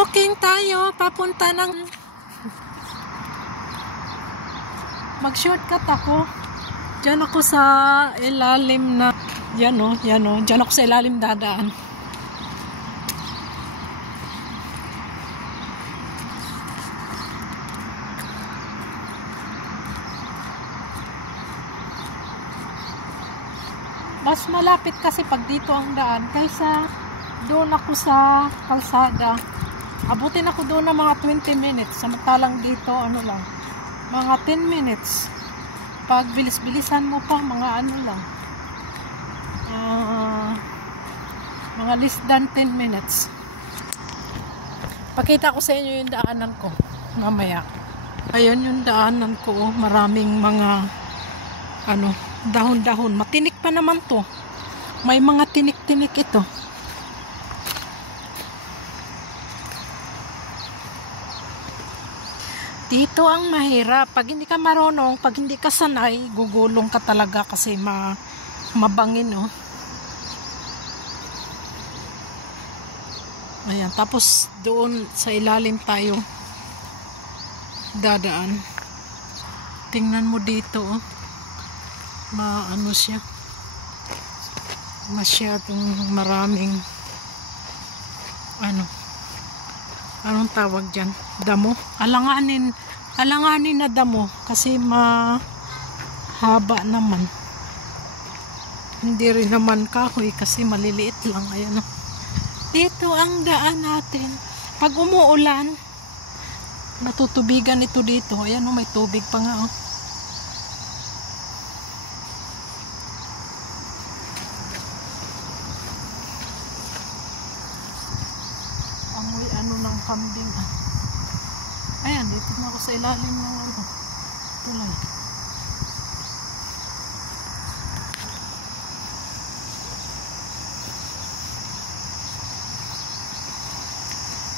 Walking tayo, papunta ng... Mag-shortcut ako. Diyan ako sa ilalim na... Yan o. Diyan ako sa ilalim dadaan. Mas malapit kasi pag dito ang daan kaysa doon ako sa kalsada. Abutin ako doon ng mga 20 minutes. Samantalang dito, ano lang, mga 10 minutes. Pag bilis-bilisan mo pa, mga ano lang, mga less than 10 minutes. Pakita ko sa inyo yung daanan ko mamaya. Ayun yung daanan ko. Maraming mga ano, dahon-dahon. Matinik pa naman to. May mga tinik-tinik ito. Dito ang mahirap. Pag hindi ka marunong, pag hindi ka sanay, gugulong ka talaga kasi mabangin, oh. Ayan. Tapos doon sa ilalim tayo dadaan. Tingnan mo dito, oh. Maano siya, masyadong maraming anong tawag dyan, damo, alanganin na damo kasi mahaba naman, hindi rin naman kahoy kasi maliliit lang. Ayan, dito ang daan natin. Pag umuulan natutubigan ito dito. Ayan, may tubig pa nga, oh. Ng kambing, ah. Ayan, dito na ako sa ilalim ng tulay.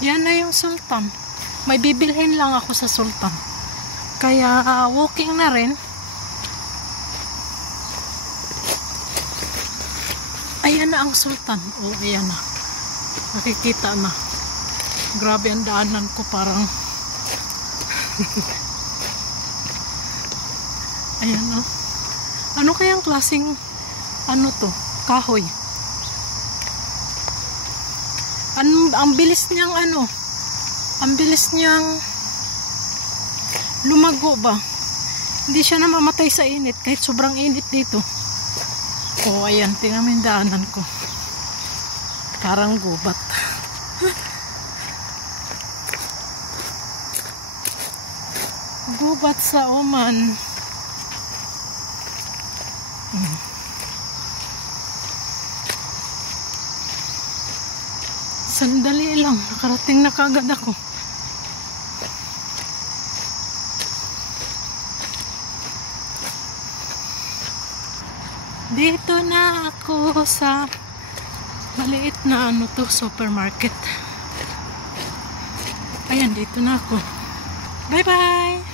Yan na yung Sultan. May bibilhin lang ako sa Sultan. Kaya walking na rin. Ayan na ang Sultan. Oh, ayan na. Nakikita na. Grabe ang daanan ko, parang ayan, oh. Ano kayang klaseng ano to? Kahoy. Ang bilis niyang ang bilis niyang lumago ba? Hindi siya namamatay sa init kahit sobrang init dito. Oh, ayan, tingnan mo yung daanan ko. Parang gubat. Gubat sa Oman. Sandali lang, nakarating na kagad ako. Dito na ako sa maliit na supermarket. Ayan, dito na ako. Bye bye!